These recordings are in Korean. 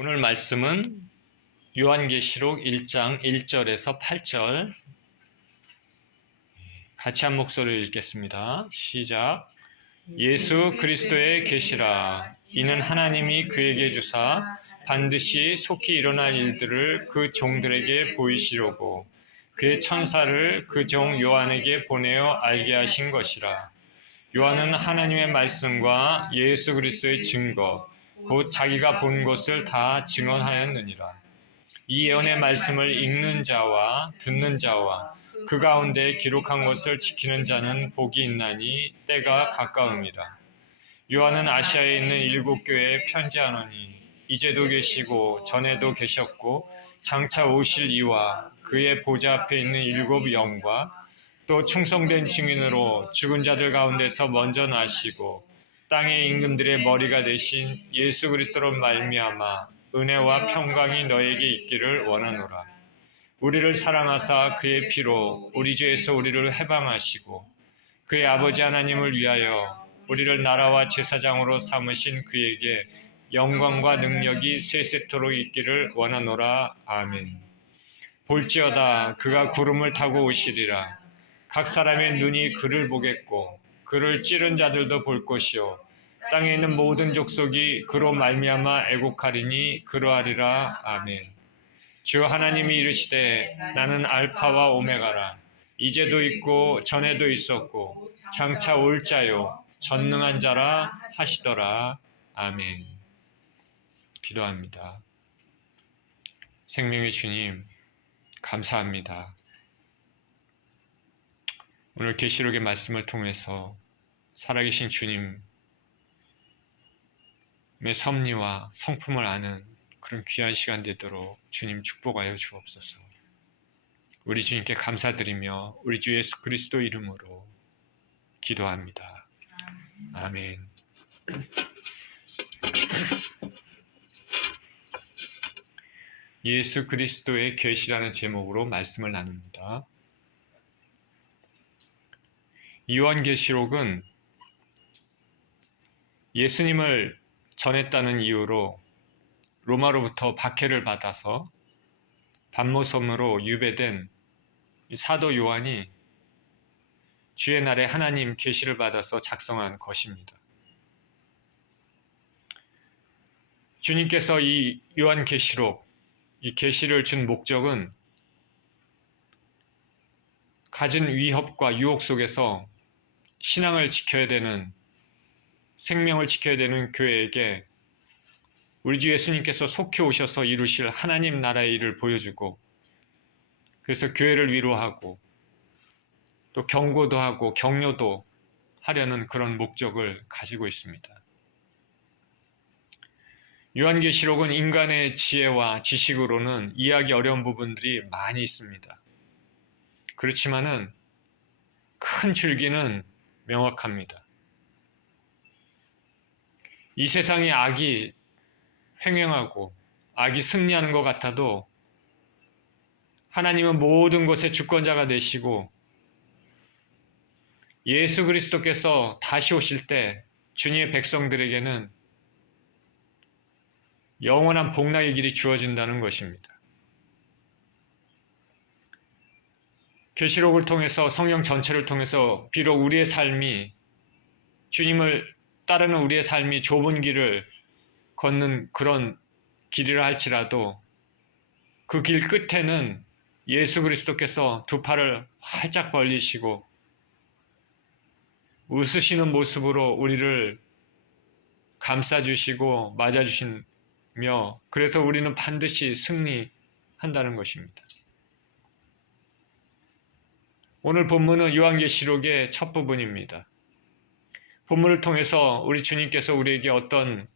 오늘 말씀은 요한계시록 1장 1절에서 8절 같이 한 목소리를 읽겠습니다. 시작. 예수 그리스도의 계시라. 이는 하나님이 그에게 주사 반드시 속히 일어날 일들을 그 종들에게 보이시려고 그의 천사를 그 종 요한에게 보내어 알게 하신 것이라. 요한은 하나님의 말씀과 예수 그리스도의 증거 곧 자기가 본 것을 다 증언하였느니라. 이 예언의 말씀을 읽는 자와 듣는 자와 그 가운데 기록한 것을 지키는 자는 복이 있나니 때가 가까움이라. 요한은 아시아에 있는 7교회에 편지하노니 이제도 계시고 전에도 계셨고 장차 오실 이와 그의 보좌 앞에 있는 7 영과 또 충성된 증인으로 죽은 자들 가운데서 먼저 나시고 땅의 임금들의 머리가 되신 예수 그리스도로 말미암아 은혜와 평강이 너에게 있기를 원하노라. 우리를 사랑하사 그의 피로 우리 죄에서 우리를 해방하시고 그의 아버지 하나님을 위하여 우리를 나라와 제사장으로 삼으신 그에게 영광과 능력이 세세토록 있기를 원하노라. 아멘. 볼지어다 그가 구름을 타고 오시리라. 각 사람의 눈이 그를 보겠고 그를 찌른 자들도 볼 것이요 땅에 있는 모든 족속이 그로 말미암아 애곡하리니 그러하리라. 아멘. 주 하나님이 이르시되 나는 알파와 오메가라. 이제도 있고 전에도 있었고 장차 올 자요 전능한 자라 하시더라. 아멘. 기도합니다. 생명의 주님, 감사합니다. 오늘 계시록의 말씀을 통해서 살아계신 주님의 섭리와 성품을 아는 그런 귀한 시간 되도록 주님 축복하여 주옵소서. 우리 주님께 감사드리며 우리 주 예수 그리스도 이름으로 기도합니다. 아멘. 예수 그리스도의 계시라는 제목으로 말씀을 나눕니다. 요한계시록은 예수님을 전했다는 이유로 로마로부터 박해를 받아서 반모섬으로 유배된 사도 요한이 주의 날에 하나님 계시를 받아서 작성한 것입니다. 주님께서 이 요한계시록, 이 계시를 준 목적은 가진 위협과 유혹 속에서 신앙을 지켜야 되는, 생명을 지켜야 되는 교회에게 우리 주 예수님께서 속히 오셔서 이루실 하나님 나라의 일을 보여주고, 그래서 교회를 위로하고 또 경고도 하고 격려도 하려는 그런 목적을 가지고 있습니다. 요한계시록은 인간의 지혜와 지식으로는 이해하기 어려운 부분들이 많이 있습니다. 그렇지만은 큰 줄기는 명확합니다. 이 세상에 악이 횡행하고 악이 승리하는 것 같아도 하나님은 모든 것의 주권자가 되시고 예수 그리스도께서 다시 오실 때 주님의 백성들에게는 영원한 복락의 길이 주어진다는 것입니다. 계시록을 통해서 성경 전체를 통해서 비록 우리의 삶이 주님을 따르는 우리의 삶이 좁은 길을 걷는 그런 길이라 할지라도 그 길 끝에는 예수 그리스도께서 두 팔을 활짝 벌리시고 웃으시는 모습으로 우리를 감싸주시고 맞아주시며 그래서 우리는 반드시 승리한다는 것입니다. 오늘 본문은 요한계시록의 첫 부분입니다. 본문을 통해서 우리 주님께서 우리에게 어떤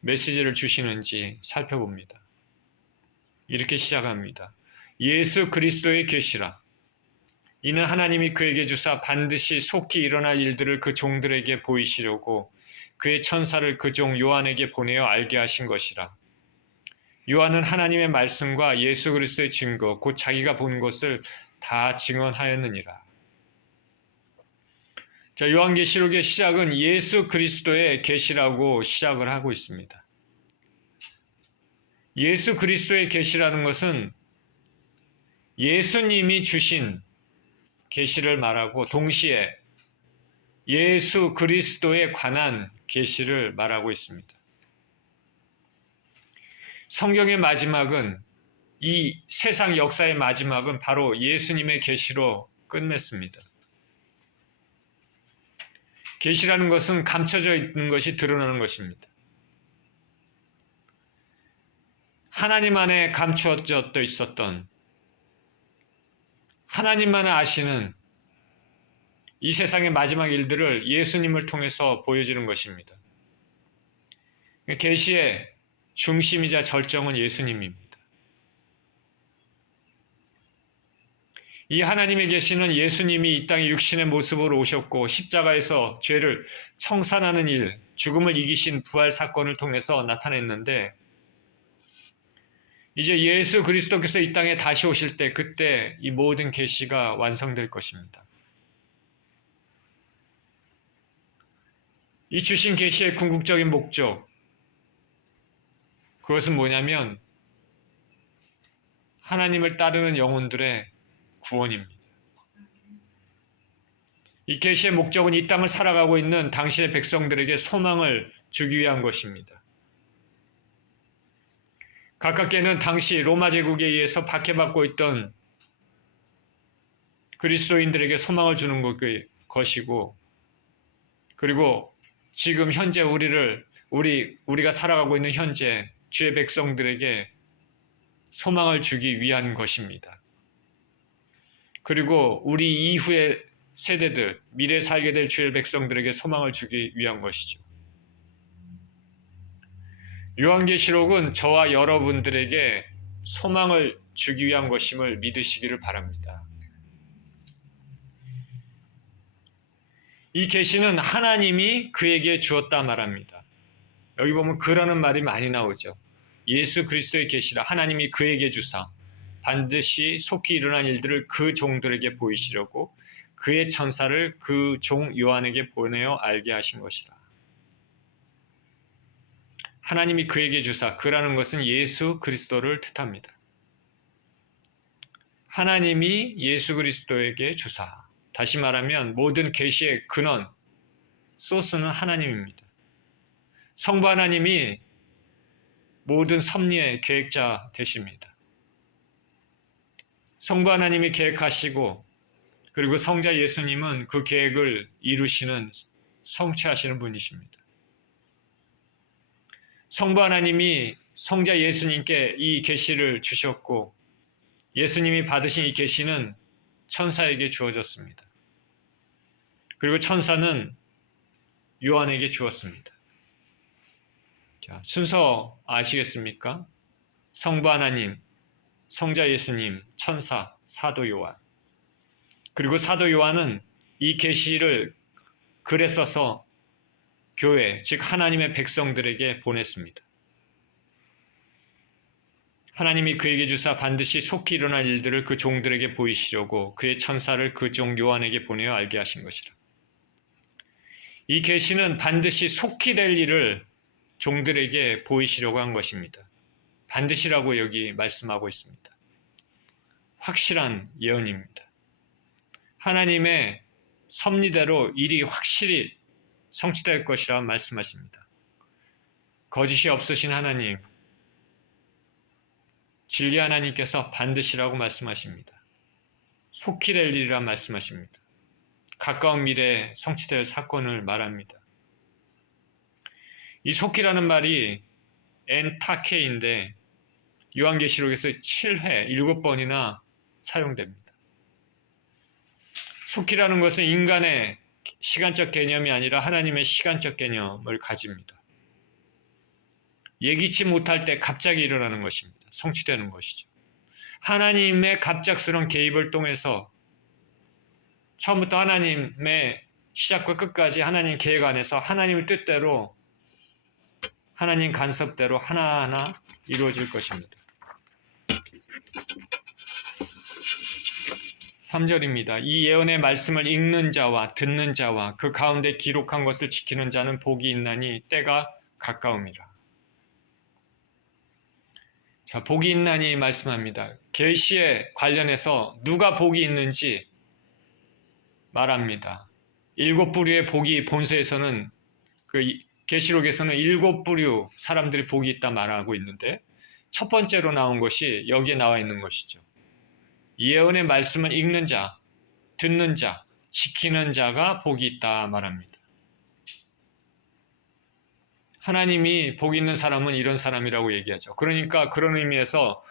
메시지를 주시는지 살펴봅니다. 이렇게 시작합니다. 예수 그리스도의 계시라. 이는 하나님이 그에게 주사 반드시 속히 일어날 일들을 그 종들에게 보이시려고 그의 천사를 그 종 요한에게 보내어 알게 하신 것이라. 요한은 하나님의 말씀과 예수 그리스도의 증거 곧 자기가 본 것을 다 증언하였느니라. 자, 요한계시록의 시작은 예수 그리스도의 계시라고 시작을 하고 있습니다. 예수 그리스도의 계시라는 것은 예수님이 주신 계시를 말하고 동시에 예수 그리스도에 관한 계시를 말하고 있습니다. 성경의 마지막은, 이 세상 역사의 마지막은 바로 예수님의 계시로 끝맺습니다. 계시라는 것은 감춰져 있는 것이 드러나는 것입니다. 하나님 안에 감추어져 있었던, 하나님만 아시는 이 세상의 마지막 일들을 예수님을 통해서 보여주는 것입니다. 계시의 중심이자 절정은 예수님입니다. 이 하나님의 계시는 예수님이 이 땅에 육신의 모습으로 오셨고 십자가에서 죄를 청산하는 일, 죽음을 이기신 부활 사건을 통해서 나타냈는데, 이제 예수 그리스도께서 이 땅에 다시 오실 때 그때 이 모든 계시가 완성될 것입니다. 이 주신 계시의 궁극적인 목적, 그것은 뭐냐면 하나님을 따르는 영혼들의 구원입니다. 이 계시의 목적은 이 땅을 살아가고 있는 당신의 백성들에게 소망을 주기 위한 것입니다. 가깝게는 당시 로마 제국에 의해서 박해받고 있던 그리스도인들에게 소망을 주는 것이고, 그리고 지금 현재 우리가 살아가고 있는 현재 주의 백성들에게 소망을 주기 위한 것입니다. 그리고 우리 이후의 세대들, 미래에 살게 될 주의 백성들에게 소망을 주기 위한 것이죠. 요한계시록은 저와 여러분들에게 소망을 주기 위한 것임을 믿으시기를 바랍니다. 이 계시는 하나님이 그에게 주었다 말합니다. 여기 보면 그라는 말이 많이 나오죠. 예수 그리스도의 계시라 하나님이 그에게 주사 반드시 속히 일어난 일들을 그 종들에게 보이시려고 그의 천사를 그 종 요한에게 보내어 알게 하신 것이라. 하나님이 그에게 주사, 그라는 것은 예수 그리스도를 뜻합니다. 하나님이 예수 그리스도에게 주사, 다시 말하면 모든 계시의 근원, 소스는 하나님입니다. 성부 하나님이 모든 섭리의 계획자 되십니다. 성부 하나님이 계획하시고, 그리고 성자 예수님은 그 계획을 이루시는, 성취하시는 분이십니다. 성부 하나님이 성자 예수님께 이 계시를 주셨고, 예수님이 받으신 이 계시는 천사에게 주어졌습니다. 그리고 천사는 요한에게 주었습니다. 자, 순서 아시겠습니까? 성부 하나님, 성자 예수님, 천사, 사도 요한. 그리고 사도 요한은 이 계시를 글에 써서 교회, 즉 하나님의 백성들에게 보냈습니다. 하나님이 그에게 주사 반드시 속히 일어날 일들을 그 종들에게 보이시려고 그의 천사를 그 종 요한에게 보내어 알게 하신 것이라. 이 계시는 반드시 속히 될 일을 종들에게 보이시려고 한 것입니다. 반드시라고 여기 말씀하고 있습니다. 확실한 예언입니다. 하나님의 섭리대로 일이 확실히 성취될 것이라 말씀하십니다. 거짓이 없으신 하나님, 진리 하나님께서 반드시라고 말씀하십니다. 속히 될 일이라 말씀하십니다. 가까운 미래에 성취될 사건을 말합니다. 이 속히라는 말이 엔타케인데 요한계시록에서 7회, 7번이나 사용됩니다. 속히라는 것은 인간의 시간적 개념이 아니라 하나님의 시간적 개념을 가집니다. 예기치 못할 때 갑자기 일어나는 것입니다. 성취되는 것이죠. 하나님의 갑작스러운 개입을 통해서 처음부터 하나님의 시작과 끝까지 하나님 계획 안에서 하나님의 뜻대로, 하나님 간섭대로 하나하나 이루어질 것입니다. 3절입니다. 이 예언의 말씀을 읽는 자와 듣는 자와 그 가운데 기록한 것을 지키는 자는 복이 있나니 때가 가까움이라. 자, 복이 있나니 말씀합니다. 계시에 관련해서 누가 복이 있는지 말합니다. 7부류의 복이 본서에서는 그 계시록에서는 7부류 사람들이 복이 있다 말하고 있는데 첫 번째로 나온 것이 여기에 나와 있는 것이죠. 예언의 말씀을 읽는 자, 듣는 자, 지키는 자가 복이 있다 말합니다. 하나님이 복 있는 사람은 이런 사람이라고 얘기하죠. 그러니까 그런 의미에서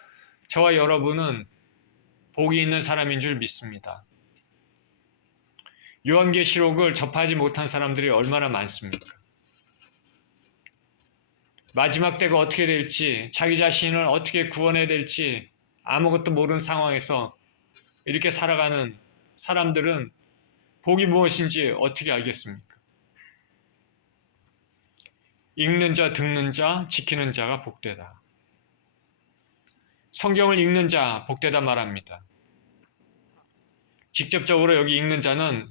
저와 여러분은 복이 있는 사람인 줄 믿습니다. 요한계시록을 접하지 못한 사람들이 얼마나 많습니까? 마지막 때가 어떻게 될지, 자기 자신을 어떻게 구원해야 될지 아무것도 모르는 상황에서 이렇게 살아가는 사람들은 복이 무엇인지 어떻게 알겠습니까? 읽는 자, 듣는 자, 지키는 자가 복되다. 성경을 읽는 자 복되다 말합니다. 직접적으로 여기 읽는 자는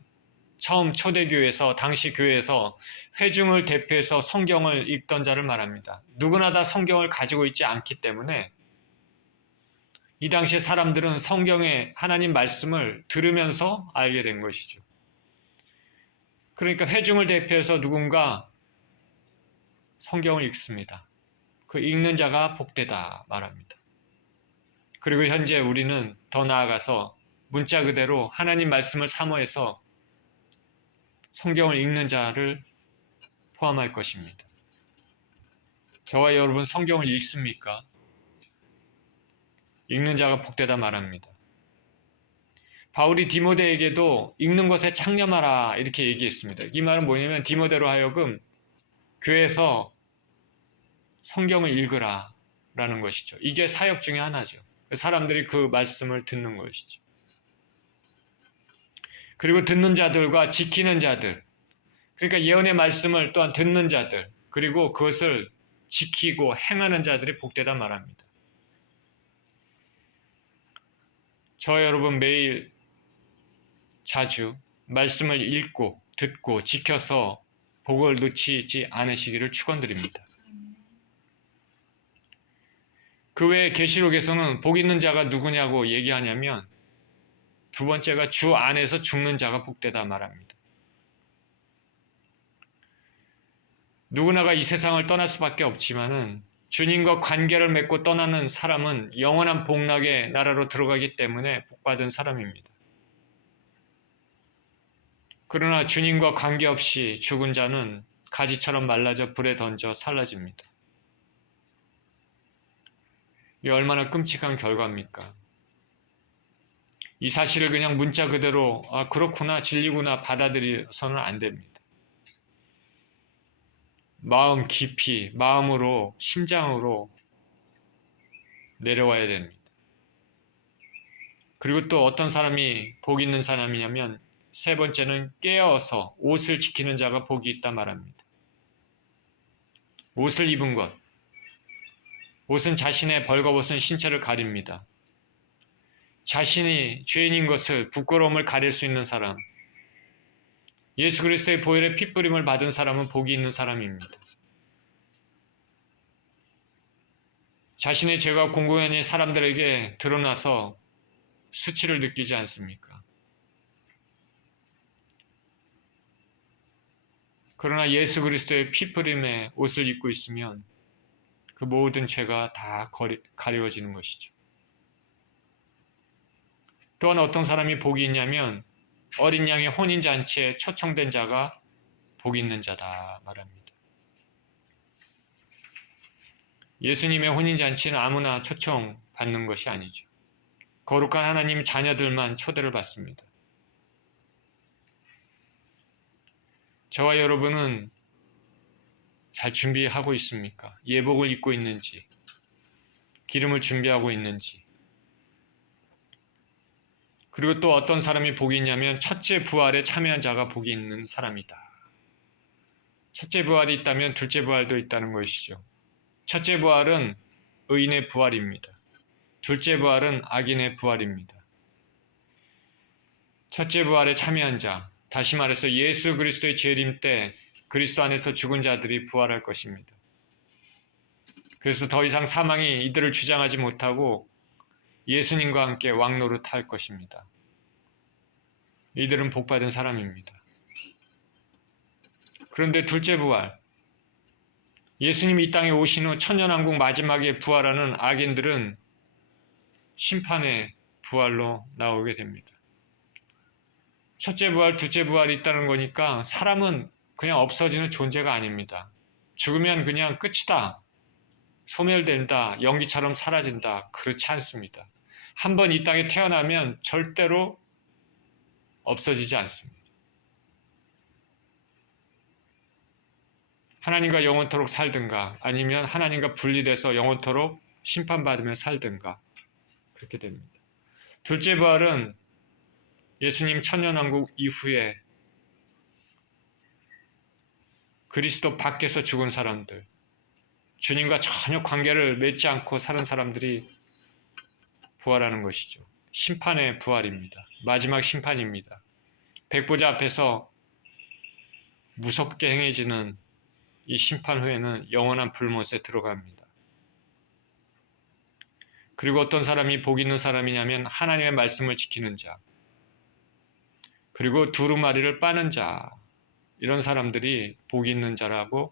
처음 초대교회에서 당시 교회에서 회중을 대표해서 성경을 읽던 자를 말합니다. 누구나 다 성경을 가지고 있지 않기 때문에 이 당시에 사람들은 성경의 하나님 말씀을 들으면서 알게 된 것이죠. 그러니까 회중을 대표해서 누군가 성경을 읽습니다. 그 읽는 자가 복되다 말합니다. 그리고 현재 우리는 더 나아가서 문자 그대로 하나님 말씀을 사모해서 성경을 읽는 자를 포함할 것입니다. 저와 여러분 성경을 읽습니까? 읽는 자가 복되다 말합니다. 바울이 디모데에게도 읽는 것에 창념하라 이렇게 얘기했습니다. 이 말은 뭐냐면 디모데로 하여금 교회에서 성경을 읽으라 라는 것이죠. 이게 사역 중에 하나죠. 사람들이 그 말씀을 듣는 것이죠. 그리고 듣는 자들과 지키는 자들, 그러니까 예언의 말씀을 또한 듣는 자들, 그리고 그것을 지키고 행하는 자들이 복되다 말합니다. 저와 여러분 매일 자주 말씀을 읽고 듣고 지켜서 복을 놓치지 않으시기를 축원드립니다. 그 외에 계시록에서는 복 있는 자가 누구냐고 얘기하냐면 두 번째가 주 안에서 죽는 자가 복되다 말합니다. 누구나가 이 세상을 떠날 수밖에 없지만은 주님과 관계를 맺고 떠나는 사람은 영원한 복락의 나라로 들어가기 때문에 복받은 사람입니다. 그러나 주님과 관계없이 죽은 자는 가지처럼 말라져 불에 던져 살라집니다. 이 얼마나 끔찍한 결과입니까? 이 사실을 그냥 문자 그대로 그렇구나 진리구나 받아들여서는 안 됩니다. 마음 깊이 마음으로 심장으로 내려와야 됩니다. 그리고 또 어떤 사람이 복 있는 사람이냐면 세 번째는 깨어서 옷을 지키는 자가 복이 있다 말합니다. 옷을 입은 것. 옷은 자신의 벌거벗은 신체를 가립니다. 자신이 죄인인 것을 부끄러움을 가릴 수 있는 사람. 예수 그리스도의 보혈의 핏부림을 받은 사람은 복이 있는 사람입니다. 자신의 죄가 공공연히 사람들에게 드러나서 수치를 느끼지 않습니까? 그러나 예수 그리스도의 핏부림의 옷을 입고 있으면 그 모든 죄가 다 가리워지는 것이죠. 또한 어떤 사람이 복이 있냐면 어린 양의 혼인잔치에 초청된 자가 복이 있는 자다 말합니다. 예수님의 혼인잔치는 아무나 초청받는 것이 아니죠. 거룩한 하나님 자녀들만 초대를 받습니다. 저와 여러분은 잘 준비하고 있습니까? 예복을 입고 있는지, 기름을 준비하고 있는지. 그리고 또 어떤 사람이 복이 있냐면 첫째 부활에 참여한 자가 복이 있는 사람이다. 첫째 부활이 있다면 둘째 부활도 있다는 것이죠. 첫째 부활은 의인의 부활입니다. 둘째 부활은 악인의 부활입니다. 첫째 부활에 참여한 자, 다시 말해서 예수 그리스도의 재림 때 그리스도 안에서 죽은 자들이 부활할 것입니다. 그래서 더 이상 사망이 이들을 주장하지 못하고 예수님과 함께 왕노릇할 것입니다. 이들은 복받은 사람입니다. 그런데 둘째 부활, 예수님이 이 땅에 오신 후 천년왕국 마지막에 부활하는 악인들은 심판의 부활로 나오게 됩니다. 첫째 부활, 둘째 부활이 있다는 거니까 사람은 그냥 없어지는 존재가 아닙니다. 죽으면 그냥 끝이다, 소멸된다, 연기처럼 사라진다, 그렇지 않습니다. 한번 이 땅에 태어나면 절대로 없어지지 않습니다. 하나님과 영원토록 살든가 아니면 하나님과 분리돼서 영원토록 심판받으며 살든가 그렇게 됩니다. 둘째 부활은 예수님 천년왕국 이후에 그리스도 밖에서 죽은 사람들, 주님과 전혀 관계를 맺지 않고 사는 사람들이 부활하는 것이죠. 심판의 부활입니다. 마지막 심판입니다. 백보자 앞에서 무섭게 행해지는 이 심판 후에는 영원한 불못에 들어갑니다. 그리고 어떤 사람이 복 있는 사람이냐면 하나님의 말씀을 지키는 자, 그리고 두루마리를 빠는 자, 이런 사람들이 복 있는 자라고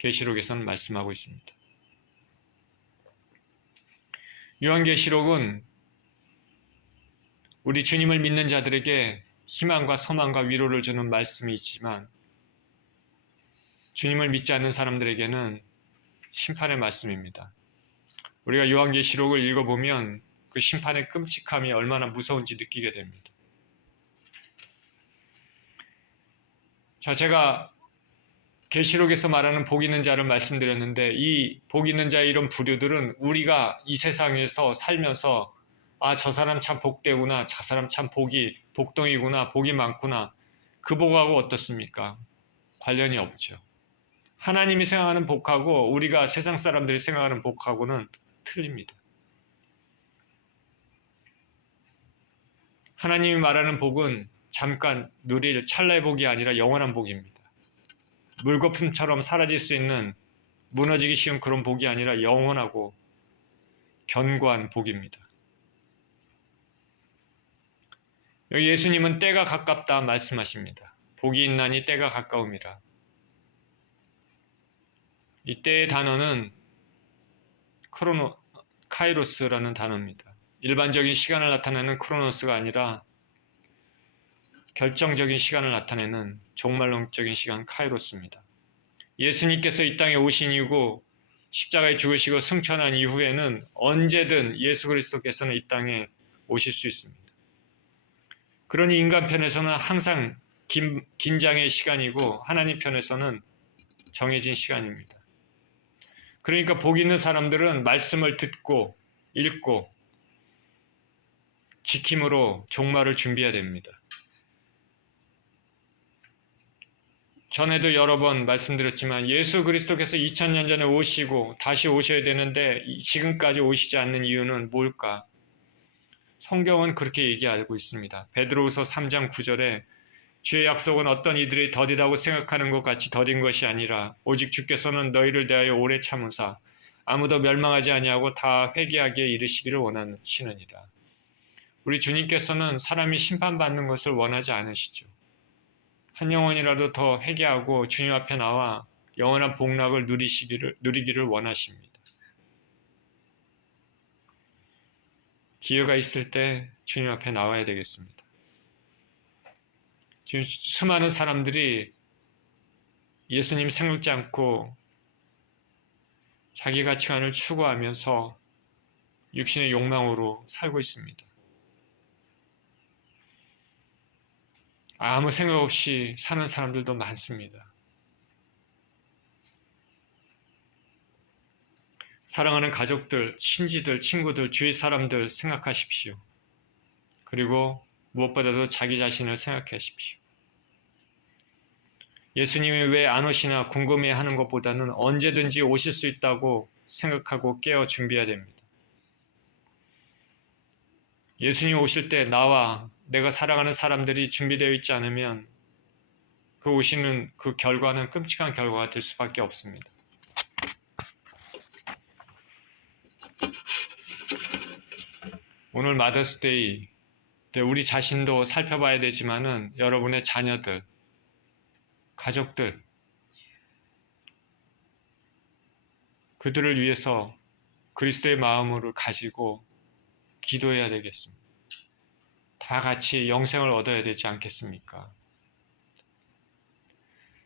계시록에서는 말씀하고 있습니다. 요한계시록은 우리 주님을 믿는 자들에게 희망과 소망과 위로를 주는 말씀이 있지만 주님을 믿지 않는 사람들에게는 심판의 말씀입니다. 우리가 요한계시록을 읽어보면 그 심판의 끔찍함이 얼마나 무서운지 느끼게 됩니다. 자, 제가 계시록에서 말하는 복 있는 자를 말씀드렸는데 이 복 있는 자의 이런 부류들은 우리가 이 세상에서 살면서 아, 저 사람 참 복되구나, 저 사람 참 복덩이구나, 복이 많구나, 그 복하고 어떻습니까? 관련이 없죠. 하나님이 생각하는 복하고 우리가 세상 사람들이 생각하는 복하고는 틀립니다. 하나님이 말하는 복은 잠깐 누릴 찰나의 복이 아니라 영원한 복입니다. 물거품처럼 사라질 수 있는, 무너지기 쉬운 그런 복이 아니라 영원하고 견고한 복입니다. 여기 예수님은 때가 가깝다 말씀하십니다. 복이 있나니 때가 가까움이라. 이 때의 단어는 카이로스라는 단어입니다. 일반적인 시간을 나타내는 크로노스가 아니라 결정적인 시간을 나타내는 종말론적인 시간 카이로스입니다. 예수님께서 이 땅에 오신 이후고 십자가에 죽으시고 승천한 이후에는 언제든 예수 그리스도께서는 이 땅에 오실 수 있습니다. 그러니 인간 편에서는 항상 긴장의 시간이고 하나님 편에서는 정해진 시간입니다. 그러니까 복 있는 사람들은 말씀을 듣고 읽고 지킴으로 종말을 준비해야 됩니다. 전에도 여러 번 말씀드렸지만 예수 그리스도께서 2000년 전에 오시고 다시 오셔야 되는데 지금까지 오시지 않는 이유는 뭘까? 성경은 그렇게 얘기하고 있습니다. 베드로후서 3장 9절에 주의 약속은 어떤 이들이 더디다고 생각하는 것 같이 더딘 것이 아니라 오직 주께서는 너희를 대하여 오래 참으사 아무도 멸망하지 아니하고 다 회개하기에 이르시기를 원하시느니라. 우리 주님께서는 사람이 심판받는 것을 원하지 않으시죠. 한 영혼이라도 더 회개하고 주님 앞에 나와 영원한 복락을 누리기를 원하십니다. 기회가 있을 때 주님 앞에 나와야 되겠습니다. 지금 수많은 사람들이 예수님 생각지 않고 자기 가치관을 추구하면서 육신의 욕망으로 살고 있습니다. 아무 생각 없이 사는 사람들도 많습니다. 사랑하는 가족들, 친지들, 친구들, 주위 사람들 생각하십시오. 그리고 무엇보다도 자기 자신을 생각하십시오. 예수님이 왜 안 오시나 궁금해하는 것보다는 언제든지 오실 수 있다고 생각하고 깨어 준비해야 됩니다. 예수님 오실 때 나와 내가 사랑하는 사람들이 준비되어 있지 않으면 그 오시는 그 결과는 끔찍한 결과가 될 수밖에 없습니다. 오늘 마더스데이 우리 자신도 살펴봐야 되지만은 여러분의 자녀들, 가족들, 그들을 위해서 그리스도의 마음을 가지고 기도해야 되겠습니다. 다 같이 영생을 얻어야 되지 않겠습니까?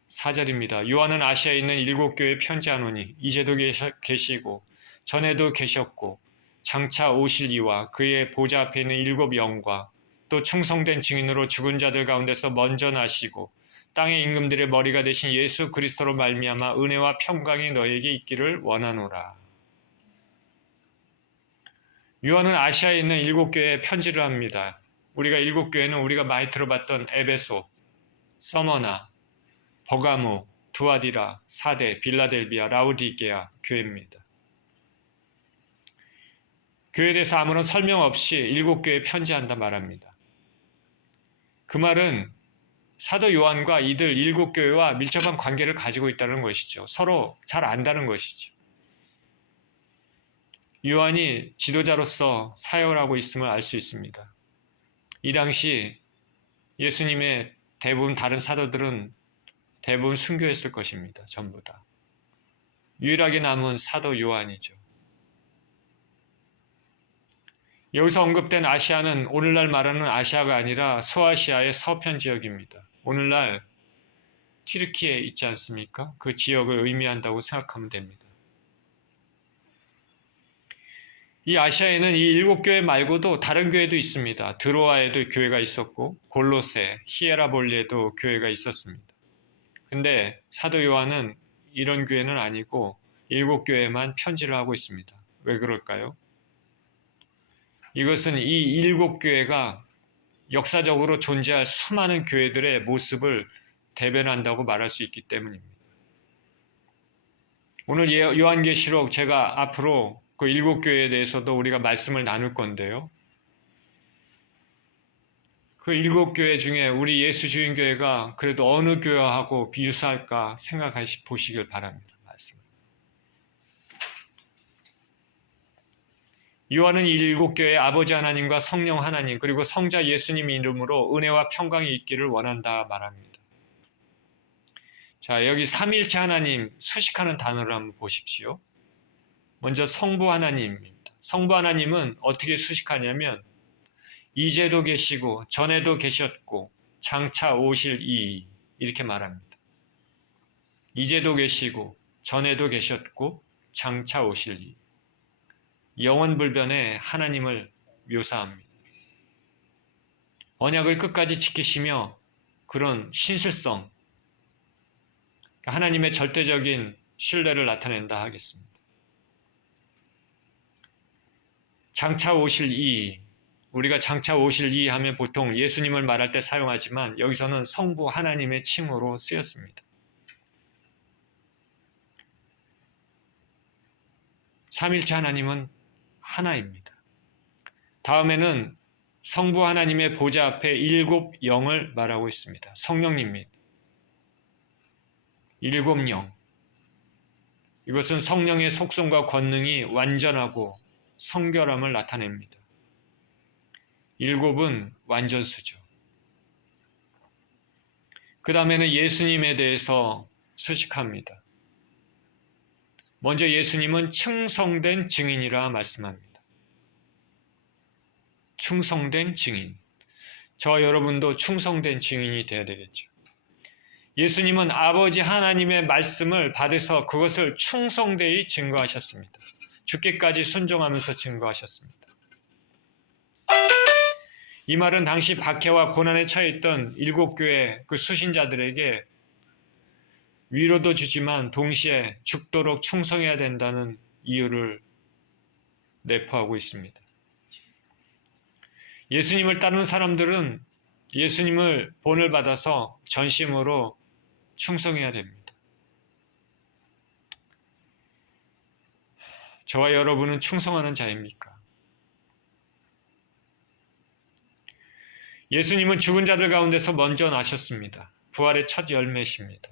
4절입니다. 요한은 아시아에 있는 7교회에 편지하노니 이제도 계시고 전에도 계셨고 장차 오실 이와 그의 보좌 앞에 있는 7 영과 또 충성된 증인으로 죽은 자들 가운데서 먼저 나시고 땅의 임금들의 머리가 되신 예수 그리스도로 말미암아 은혜와 평강이 너에게 있기를 원하노라. 요한은 아시아에 있는 7교회에 편지를 합니다. 우리가 7교회는 우리가 많이 들어봤던 에베소, 서머나, 버가모, 두아디라, 사데, 빌라델비아, 라우디게아 교회입니다. 교회에 대해서 아무런 설명 없이 7교회에 편지한다 말합니다. 그 말은 사도 요한과 이들 7교회와 밀접한 관계를 가지고 있다는 것이죠. 서로 잘 안다는 것이죠. 요한이 지도자로서 사역을 하고 있음을 알 수 있습니다. 이 당시 예수님의 대부분 다른 사도들은 대부분 순교했을 것입니다. 전부 다. 유일하게 남은 사도 요한이죠. 여기서 언급된 아시아는 오늘날 말하는 아시아가 아니라 소아시아의 서편 지역입니다. 오늘날 튀르키에 있지 않습니까? 그 지역을 의미한다고 생각하면 됩니다. 이 아시아에는 이 7교회 말고도 다른 교회도 있습니다. 드로아에도 교회가 있었고 골로새, 히에라볼리에도 교회가 있었습니다. 근데 사도 요한은 이런 교회는 아니고 7교회만 편지를 하고 있습니다. 왜 그럴까요? 이것은 이 7교회가 역사적으로 존재할 수많은 교회들의 모습을 대변한다고 말할 수 있기 때문입니다. 오늘 요한계시록 제가 앞으로 그 7교회에 대해서도 우리가 말씀을 나눌 건데요. 그 7교회 중에 우리 예수 주인교회가 그래도 어느 교회하고 비유사할까 보시길 바랍니다. 말씀. 요한은 이 7교회의 아버지 하나님과 성령 하나님 그리고 성자 예수님 이름으로 은혜와 평강이 있기를 원한다 말합니다. 자, 여기 삼위일체 하나님 수식하는 단어를 한번 보십시오. 먼저 성부 하나님입니다. 성부 하나님은 어떻게 수식하냐면 이제도 계시고 전에도 계셨고 장차 오실 이 이렇게 말합니다. 이제도 계시고 전에도 계셨고 장차 오실 이 영원불변의 하나님을 묘사합니다. 언약을 끝까지 지키시며 그런 신실성 하나님의 절대적인 신뢰를 나타낸다 하겠습니다. 장차 오실 이 우리가 장차 오실 이 하면 보통 예수님을 말할 때 사용하지만 여기서는 성부 하나님의 칭호로 쓰였습니다. 삼일체 하나님은 하나입니다. 다음에는 성부 하나님의 보좌 앞에 7 영을 말하고 있습니다. 성령님입니다. 7 영. 이것은 성령의 속성과 권능이 완전하고 성결함을 나타냅니다. 7은 완전수죠. 그 다음에는 예수님에 대해서 수식합니다. 먼저 예수님은 충성된 증인이라 말씀합니다. 충성된 증인. 저와 여러분도 충성된 증인이 되어야 되겠죠. 예수님은 아버지 하나님의 말씀을 받으셔서 그것을 충성되이 증거하셨습니다. 죽기까지 순종하면서 증거하셨습니다. 이 말은 당시 박해와 고난에 처해 있던 7교회 그 수신자들에게 위로도 주지만 동시에 죽도록 충성해야 된다는 이유를 내포하고 있습니다. 예수님을 따르는 사람들은 예수님을 본을 받아서 전심으로 충성해야 됩니다. 저와 여러분은 충성하는 자입니까? 예수님은 죽은 자들 가운데서 먼저 나셨습니다. 부활의 첫 열매십니다.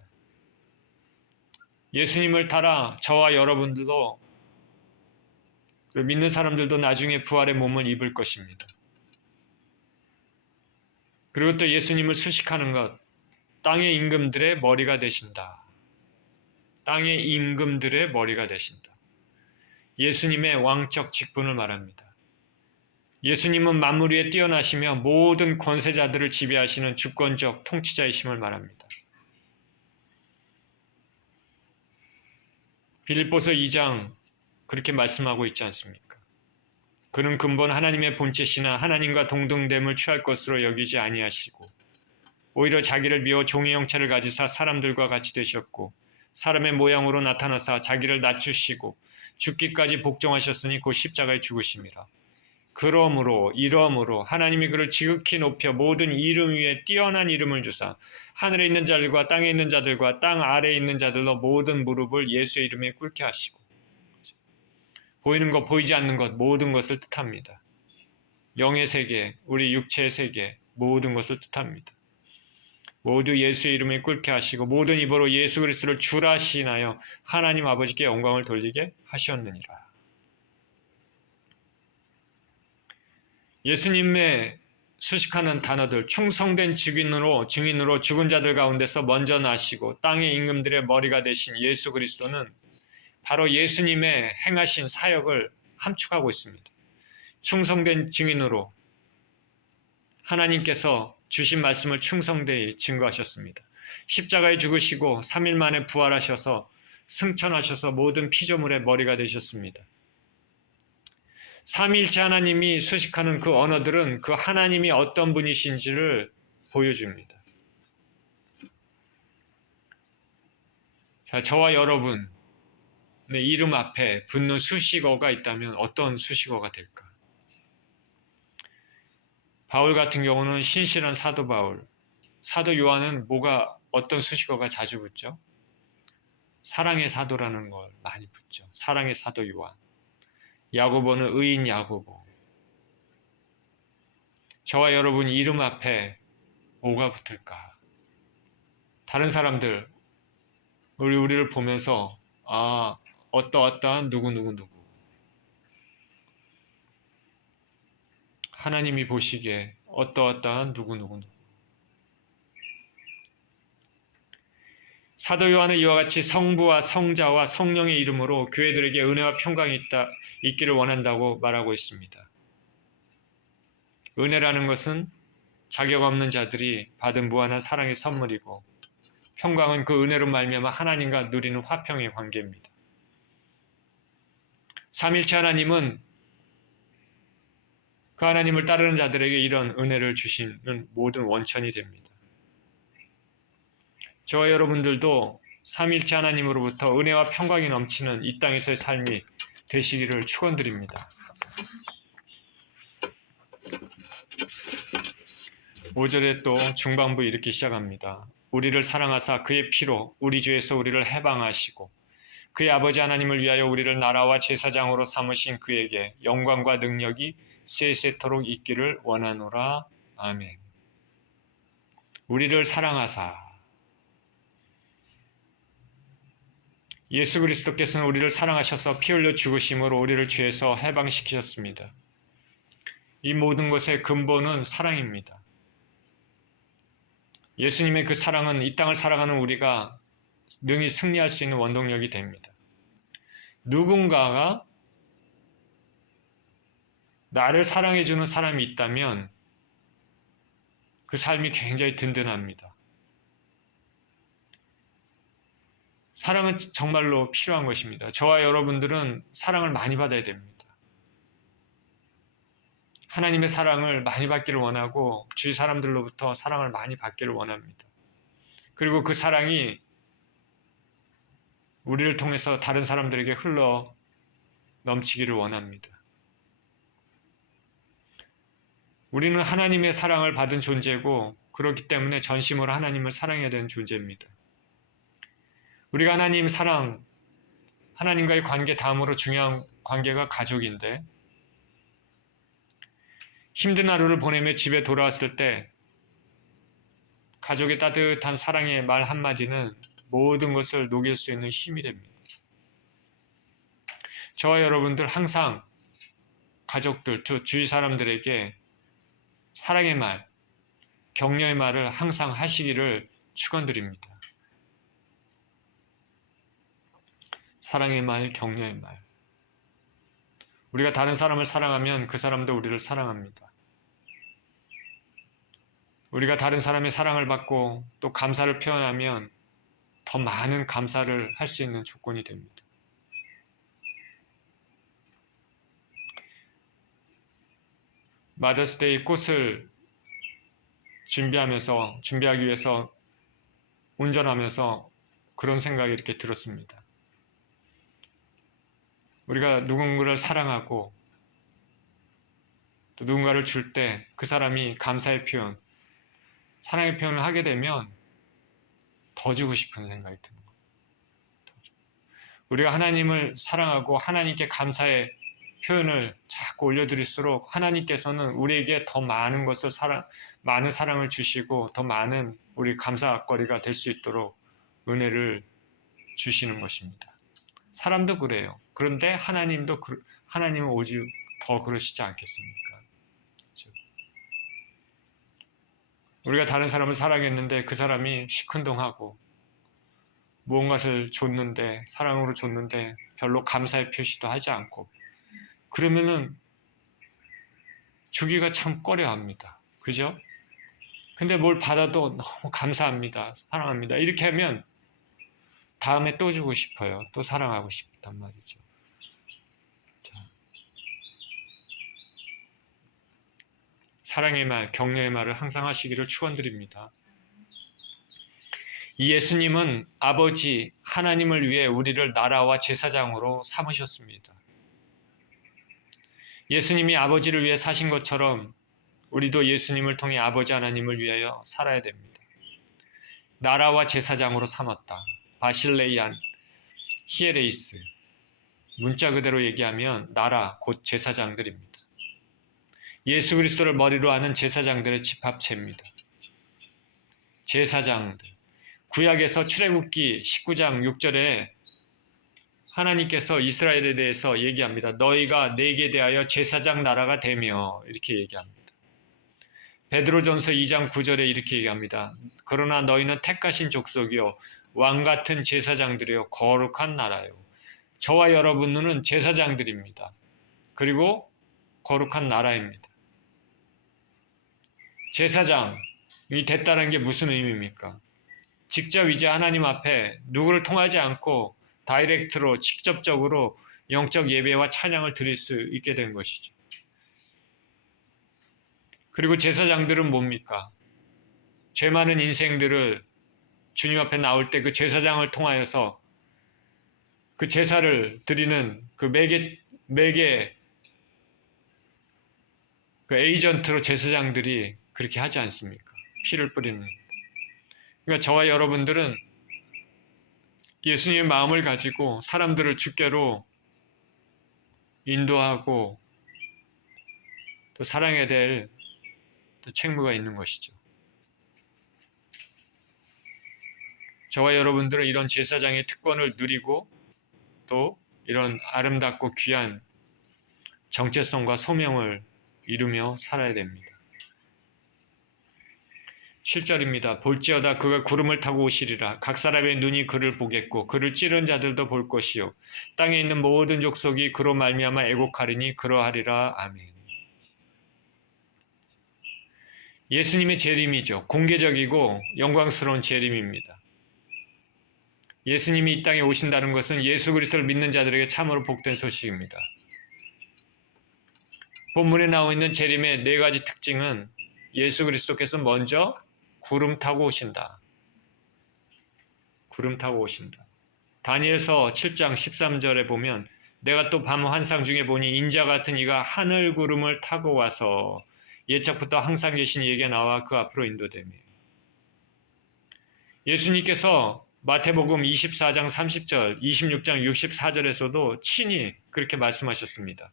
예수님을 따라 저와 여러분들도 믿는 사람들도 나중에 부활의 몸을 입을 것입니다. 그리고 또 예수님을 수식하는 것, 땅의 임금들의 머리가 되신다. 땅의 임금들의 머리가 되신다. 예수님의 왕적 직분을 말합니다. 예수님은 만물 위에 뛰어나시며 모든 권세자들을 지배하시는 주권적 통치자이심을 말합니다. 빌립보서 2장 그렇게 말씀하고 있지 않습니까? 그는 근본 하나님의 본체시나 하나님과 동등됨을 취할 것으로 여기지 아니하시고 오히려 자기를 비워 종의 형체를 가지사 사람들과 같이 되셨고 사람의 모양으로 나타나사 자기를 낮추시고 죽기까지 복종하셨으니 곧 십자가에 죽으심이라. 이러므로 하나님이 그를 지극히 높여 모든 이름 위에 뛰어난 이름을 주사 하늘에 있는 자들과 땅에 있는 자들과 땅 아래에 있는 자들로 모든 무릎을 예수의 이름에 꿇게 하시고, 보이는 것 보이지 않는 것 모든 것을 뜻합니다. 영의 세계, 우리 육체의 세계 모든 것을 뜻합니다. 모두 예수의 이름에 꿇게 하시고 모든 입으로 예수 그리스도를 주라 시인하여 하나님 아버지께 영광을 돌리게 하셨느니라. 예수님의 수식하는 단어들, 충성된 증인으로 죽은 자들 가운데서 먼저 나시고 땅의 임금들의 머리가 되신 예수 그리스도는 바로 예수님의 행하신 사역을 함축하고 있습니다. 충성된 증인으로 하나님께서 주신 말씀을 충성되이 증거하셨습니다. 십자가에 죽으시고 3일 만에 부활하셔서 승천하셔서 모든 피조물의 머리가 되셨습니다. 삼위일체 하나님이 수식하는 그 언어들은 그 하나님이 어떤 분이신지를 보여줍니다. 자, 저와 여러분의 이름 앞에 붙는 수식어가 있다면 어떤 수식어가 될까? 바울 같은 경우는 신실한 사도 바울, 사도 요한은 어떤 수식어가 자주 붙죠? 사랑의 사도라는 걸 많이 붙죠. 사랑의 사도 요한. 야고보는 의인 야고보. 저와 여러분 이름 앞에 뭐가 붙을까? 다른 사람들 우리를 보면서 어떠어떠한 누구 하나님이 보시기에 어떠어떠한 누구 사도 요한은 이와 같이 성부와 성자와 성령의 이름으로 교회들에게 은혜와 평강이 있기를 원한다고 말하고 있습니다. 은혜라는 것은 자격 없는 자들이 받은 무한한 사랑의 선물이고 평강은 그 은혜로 말미암아 하나님과 누리는 화평의 관계입니다. 삼일체 하나님은 그 하나님을 따르는 자들에게 이런 은혜를 주시는 모든 원천이 됩니다. 저와 여러분들도 삼일체 하나님으로부터 은혜와 평강이 넘치는 이 땅에서의 삶이 되시기를 축원드립니다. 5절에 또 중반부 이렇게 시작합니다. 우리를 사랑하사 그의 피로 우리 주에서 우리를 해방하시고 그의 아버지 하나님을 위하여 우리를 나라와 제사장으로 삼으신 그에게 영광과 능력이 세세토록 있기를 원하노라. 아멘. 우리를 사랑하사 예수 그리스도께서는 우리를 사랑하셔서 피 흘려 죽으심으로 우리를 죄에서 해방시키셨습니다. 이 모든 것의 근본은 사랑입니다. 예수님의 그 사랑은 이 땅을 살아가는 우리가 능히 승리할 수 있는 원동력이 됩니다. 누군가가 나를 사랑해주는 사람이 있다면 그 삶이 굉장히 든든합니다. 사랑은 정말로 필요한 것입니다. 저와 여러분들은 사랑을 많이 받아야 됩니다. 하나님의 사랑을 많이 받기를 원하고 주위 사람들로부터 사랑을 많이 받기를 원합니다. 그리고 그 사랑이 우리를 통해서 다른 사람들에게 흘러 넘치기를 원합니다. 우리는 하나님의 사랑을 받은 존재고 그렇기 때문에 전심으로 하나님을 사랑해야 되는 존재입니다. 우리가 하나님과의 관계 다음으로 중요한 관계가 가족인데 힘든 하루를 보내며 집에 돌아왔을 때 가족의 따뜻한 사랑의 말 한마디는 모든 것을 녹일 수 있는 힘이 됩니다. 저와 여러분들 항상 가족들, 주위 사람들에게 사랑의 말, 격려의 말을 항상 하시기를 축원드립니다. 사랑의 말, 격려의 말. 우리가 다른 사람을 사랑하면 그 사람도 우리를 사랑합니다. 우리가 다른 사람의 사랑을 받고 또 감사를 표현하면 더 많은 감사를 할 수 있는 조건이 됩니다. 마더스데이 꽃을 준비하기 위해서 운전하면서 그런 생각이 이렇게 들었습니다. 우리가 누군가를 사랑하고 또 누군가를 줄 때 그 사람이 감사의 표현, 사랑의 표현을 하게 되면 더 주고 싶은 생각이 드는 거예요. 우리가 하나님을 사랑하고 하나님께 감사의 표현을 자꾸 올려드릴수록 하나님께서는 우리에게 더 많은 것을 많은 사랑을 주시고 더 많은 우리 감사거리가 될 수 있도록 은혜를 주시는 것입니다. 사람도 그래요. 그런데 하나님은 오직 더 그러시지 않겠습니까? 그렇죠? 우리가 다른 사람을 사랑했는데 그 사람이 시큰둥하고 무언가를 줬는데 사랑으로 줬는데 별로 감사의 표시도 하지 않고 그러면은 주기가 참 꺼려합니다. 그죠? 근데 뭘 받아도 너무 감사합니다. 사랑합니다. 이렇게 하면 다음에 또 주고 싶어요. 또 사랑하고 싶단 말이죠. 자, 사랑의 말, 격려의 말을 항상 하시기를 축원드립니다. 이 예수님은 아버지 하나님을 위해 우리를 나라와 제사장으로 삼으셨습니다. 예수님이 아버지를 위해 사신 것처럼 우리도 예수님을 통해 아버지 하나님을 위하여 살아야 됩니다. 나라와 제사장으로 삼았다. 바실레이안 히에레이스. 문자 그대로 얘기하면 나라 곧 제사장들입니다. 예수 그리스도를 머리로 하는 제사장들의 집합체입니다. 제사장들. 구약에서 출애굽기 19장 6절에 하나님께서 이스라엘에 대해서 얘기합니다. 너희가 내게 대하여 제사장 나라가 되며 이렇게 얘기합니다. 베드로전서 2장 9절에 이렇게 얘기합니다. 그러나 너희는 택하신 족속이요 왕같은 제사장들이요 거룩한 나라요. 저와 여러분은 제사장들입니다. 그리고 거룩한 나라입니다. 제사장이 됐다는 게 무슨 의미입니까? 직접 이제 하나님 앞에 누구를 통하지 않고 다이렉트로 직접적으로 영적 예배와 찬양을 드릴 수 있게 된 것이죠. 그리고 제사장들은 뭡니까? 죄 많은 인생들을 주님 앞에 나올 때 그 제사장을 통하여서 그 제사를 드리는 그 매개 그 에이전트로 제사장들이 그렇게 하지 않습니까? 피를 뿌리는. 그러니까 저와 여러분들은 예수님의 마음을 가지고 사람들을 주께로 인도하고 또 사랑해야 될 책무가 있는 것이죠. 저와 여러분들은 이런 제사장의 특권을 누리고 또 이런 아름답고 귀한 정체성과 소명을 이루며 살아야 됩니다. 7절입니다. 볼지어다 그가 구름을 타고 오시리라. 각 사람의 눈이 그를 보겠고 그를 찌른 자들도 볼 것이요 땅에 있는 모든 족속이 그로 말미암아 애곡하리니 그러하리라. 아멘. 예수님의 재림이죠. 공개적이고 영광스러운 재림입니다. 예수님이 이 땅에 오신다는 것은 예수 그리스도를 믿는 자들에게 참으로 복된 소식입니다. 본문에 나와 있는 재림의 네 가지 특징은 예수 그리스도께서 먼저 구름 타고 오신다. 구름 타고 오신다. 다니엘서 7장 13절에 보면 내가 또 밤 환상 중에 보니 인자 같은 이가 하늘 구름을 타고 와서 옛적부터 항상 계신 이에게 나와 그 앞으로 인도되며 예수님께서 마태복음 24장 30절, 26장 64절에서도 친히 그렇게 말씀하셨습니다.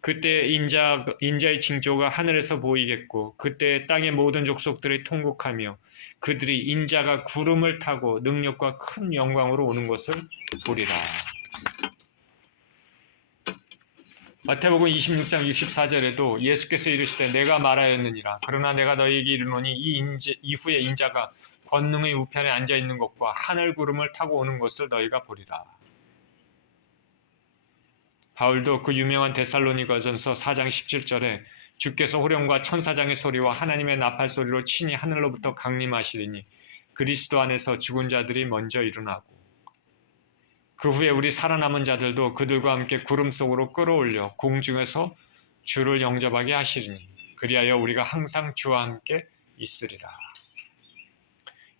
그때 인자의 징조가 하늘에서 보이겠고 그때 땅의 모든 족속들이 통곡하며 그들이 인자가 구름을 타고 능력과 큰 영광으로 오는 것을 보리라. 마태복음 26장 64절에도 예수께서 이르시되 내가 말하였느니라. 그러나 내가 너희에게 이르노니 이후에 인자가 권능의 우편에 앉아 있는 것과 하늘 구름을 타고 오는 것을 너희가 보리라. 바울도 그 유명한 데살로니가전서 4장 17절에 주께서 호령과 천사장의 소리와 하나님의 나팔 소리로 친히 하늘로부터 강림하시리니 그리스도 안에서 죽은 자들이 먼저 일어나고 그 후에 우리 살아남은 자들도 그들과 함께 구름 속으로 끌어올려 공중에서 주를 영접하게 하시리니 그리하여 우리가 항상 주와 함께 있으리라.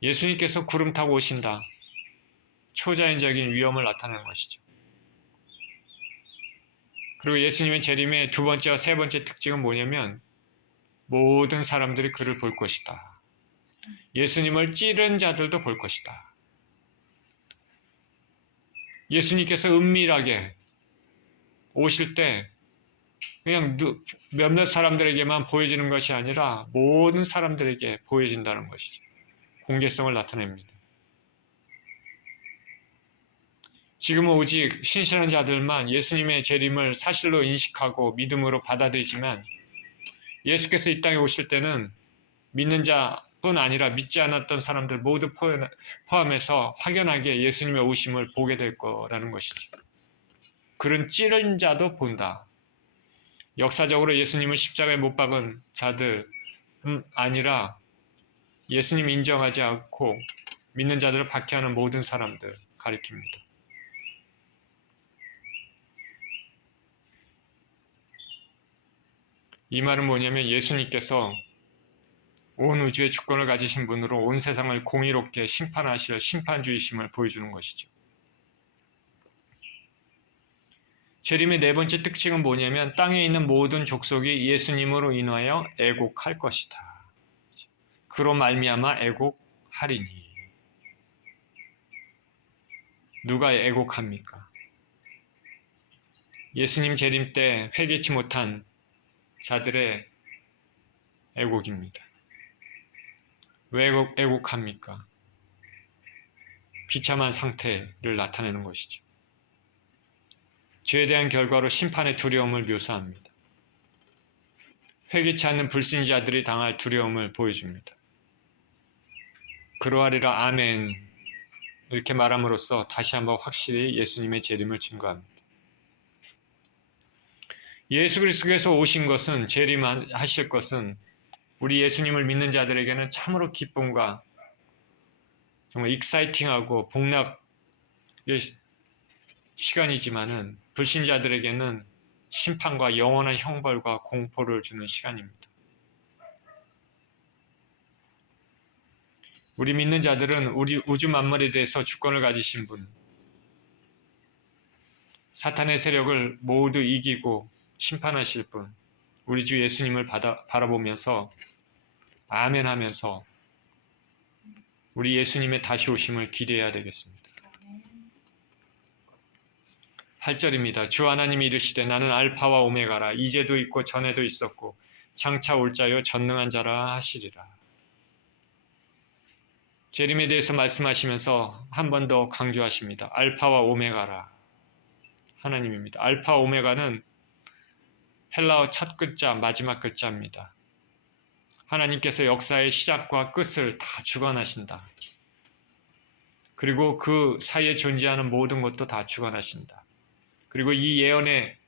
예수님께서 구름 타고 오신다. 초자연적인 위엄을 나타내는 것이죠. 그리고 예수님의 재림의 두 번째와 세 번째 특징은 뭐냐면 모든 사람들이 그를 볼 것이다. 예수님을 찌른 자들도 볼 것이다. 예수님께서 은밀하게 오실 때 그냥 몇몇 사람들에게만 보여지는 것이 아니라 모든 사람들에게 보여진다는 것이죠. 공개성을 나타냅니다. 지금은 오직 신실한 자들만 예수님의 재림을 사실로 인식하고 믿음으로 받아들이지만 예수께서 이 땅에 오실 때는 믿는 자뿐 아니라 믿지 않았던 사람들 모두 포함해서 확연하게 예수님의 오심을 보게 될 거라는 것이죠. 그런 찌른 자도 본다. 역사적으로 예수님을 십자가에 못 박은 자들은 아니라 예수님 인정하지 않고 믿는 자들을 박해하는 모든 사람들 가리킵니다. 이 말은 뭐냐면 예수님께서 온 우주의 주권을 가지신 분으로 온 세상을 공의롭게 심판하실 심판주이심을 보여주는 것이죠. 재림의 네 번째 특징은 뭐냐면 땅에 있는 모든 족속이 예수님으로 인하여 애곡할 것이다. 그로 말미암아 애곡하리니. 누가 애곡합니까? 예수님 재림 때 회개치 못한 자들의 애곡입니다. 왜 애곡합니까? 비참한 상태를 나타내는 것이죠. 죄에 대한 결과로 심판의 두려움을 묘사합니다. 회개치 않는 불신자들이 당할 두려움을 보여줍니다. 그러하리라 아멘 이렇게 말함으로써 다시 한번 확실히 예수님의 재림을 증거합니다. 예수 그리스도께서 오신 것은 재림하실 것은 우리 예수님을 믿는 자들에게는 참으로 기쁨과 정말 익사이팅하고 복락의 시간이지만은 불신자들에게는 심판과 영원한 형벌과 공포를 주는 시간입니다. 우리 믿는 자들은 우리 우주 만물에 대해서 주권을 가지신 분, 사탄의 세력을 모두 이기고 심판하실 분, 우리 주 예수님을 바라보면서 아멘 하면서 우리 예수님의 다시 오심을 기대해야 되겠습니다. 8절입니다. 주 하나님이 이르시되 나는 알파와 오메가라 이제도 있고 전에도 있었고 장차 올 자요 전능한 자라 하시리라. 재림에 대해서 말씀하시면서 한 번 더 강조하십니다. 알파와 오메가라. 하나님입니다. 알파 오메가는 헬라어 첫 글자 마지막 글자입니다. 하나님께서 역사의 시작과 끝을 다 주관하신다. 그리고 그 사이에 존재하는 모든 것도 다 주관하신다. 그리고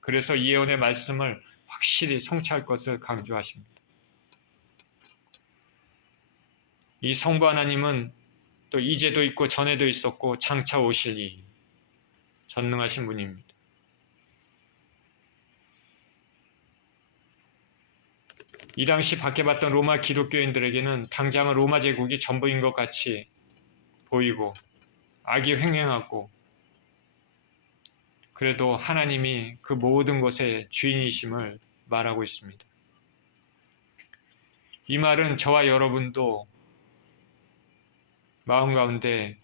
그래서 이 예언의 말씀을 확실히 성취할 것을 강조하십니다. 이 성부 하나님은 또 이제도 있고 전에도 있었고 장차 오시니 전능하신 분입니다. 이 당시 박해받던 로마 기독교인들에게는 당장은 로마 제국이 전부인 것 같이 보이고 악이 횡행하고 그래도 하나님이 그 모든 것의 주인이심을 말하고 있습니다. 이 말은 저와 여러분도 마음 가운데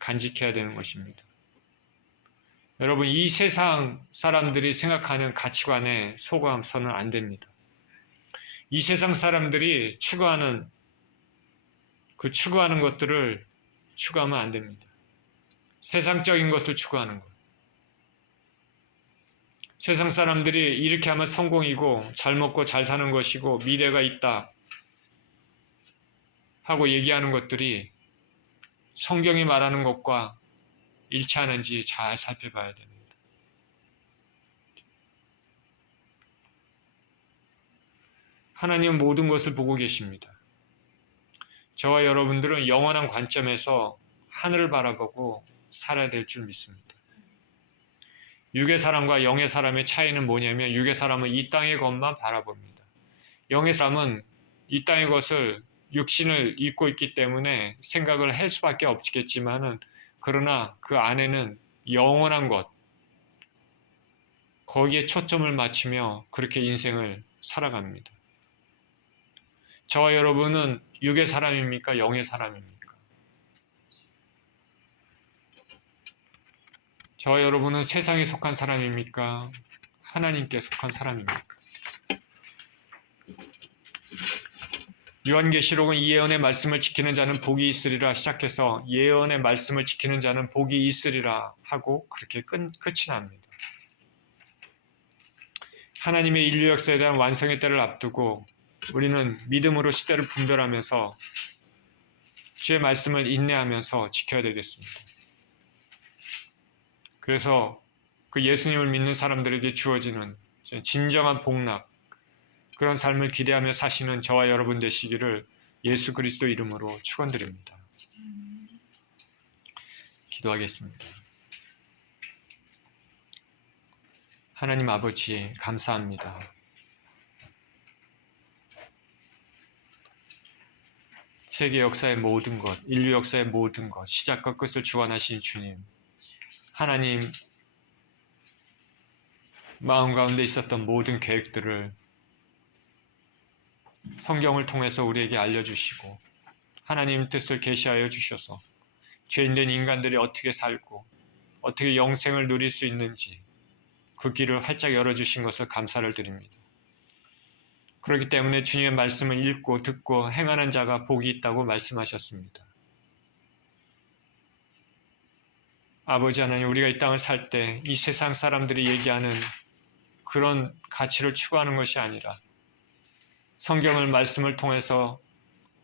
간직해야 되는 것입니다. 여러분, 이 세상 사람들이 생각하는 가치관에 속아서는 안 됩니다. 이 세상 사람들이 추구하는 것들을 추구하면 안 됩니다. 세상적인 것을 추구하는 것. 세상 사람들이 이렇게 하면 성공이고 잘 먹고 잘 사는 것이고 미래가 있다 하고 얘기하는 것들이 성경이 말하는 것과 일치하는지 잘 살펴봐야 됩니다. 하나님은 모든 것을 보고 계십니다. 저와 여러분들은 영원한 관점에서 하늘을 바라보고 살아야 될 줄 믿습니다. 육의 사람과 영의 사람의 차이는 뭐냐면 육의 사람은 이 땅의 것만 바라봅니다. 영의 사람은 이 땅의 것을 육신을 입고 있기 때문에 생각을 할 수밖에 없겠지만은 그러나 그 안에는 영원한 것, 거기에 초점을 맞추며 그렇게 인생을 살아갑니다. 저와 여러분은 육의 사람입니까? 영의 사람입니까? 저와 여러분은 세상에 속한 사람입니까? 하나님께 속한 사람입니까? 요한계시록은 이 예언의 말씀을 지키는 자는 복이 있으리라 시작해서 예언의 말씀을 지키는 자는 복이 있으리라 하고 그렇게 끝이 납니다. 하나님의 인류 역사에 대한 완성의 때를 앞두고 우리는 믿음으로 시대를 분별하면서 주의 말씀을 인내하면서 지켜야 되겠습니다. 그래서 그 예수님을 믿는 사람들에게 주어지는 진정한 복락, 그런 삶을 기대하며 사시는 저와 여러분 되시기를 예수 그리스도 이름으로 축원드립니다. 기도하겠습니다. 하나님 아버지 감사합니다. 세계 역사의 모든 것, 인류 역사의 모든 것, 시작과 끝을 주관하신 주님, 하나님 마음 가운데 있었던 모든 계획들을 성경을 통해서 우리에게 알려주시고 하나님 뜻을 계시하여 주셔서 죄인된 인간들이 어떻게 살고 어떻게 영생을 누릴 수 있는지 그 길을 활짝 열어주신 것을 감사를 드립니다. 그렇기 때문에 주님의 말씀을 읽고 듣고 행하는 자가 복이 있다고 말씀하셨습니다. 아버지 하나님, 우리가 이 땅을 살 때 이 세상 사람들이 얘기하는 그런 가치를 추구하는 것이 아니라 성경을 말씀을 통해서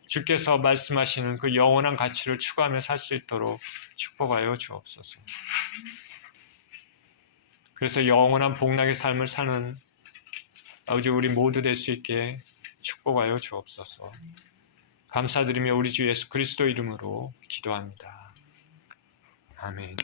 주께서 말씀하시는 그 영원한 가치를 추구하며 살 수 있도록 축복하여 주옵소서. 그래서 영원한 복락의 삶을 사는 아버지 우리 모두 될 수 있게 축복하여 주옵소서. 감사드리며 우리 주 예수 그리스도 이름으로 기도합니다. 아멘.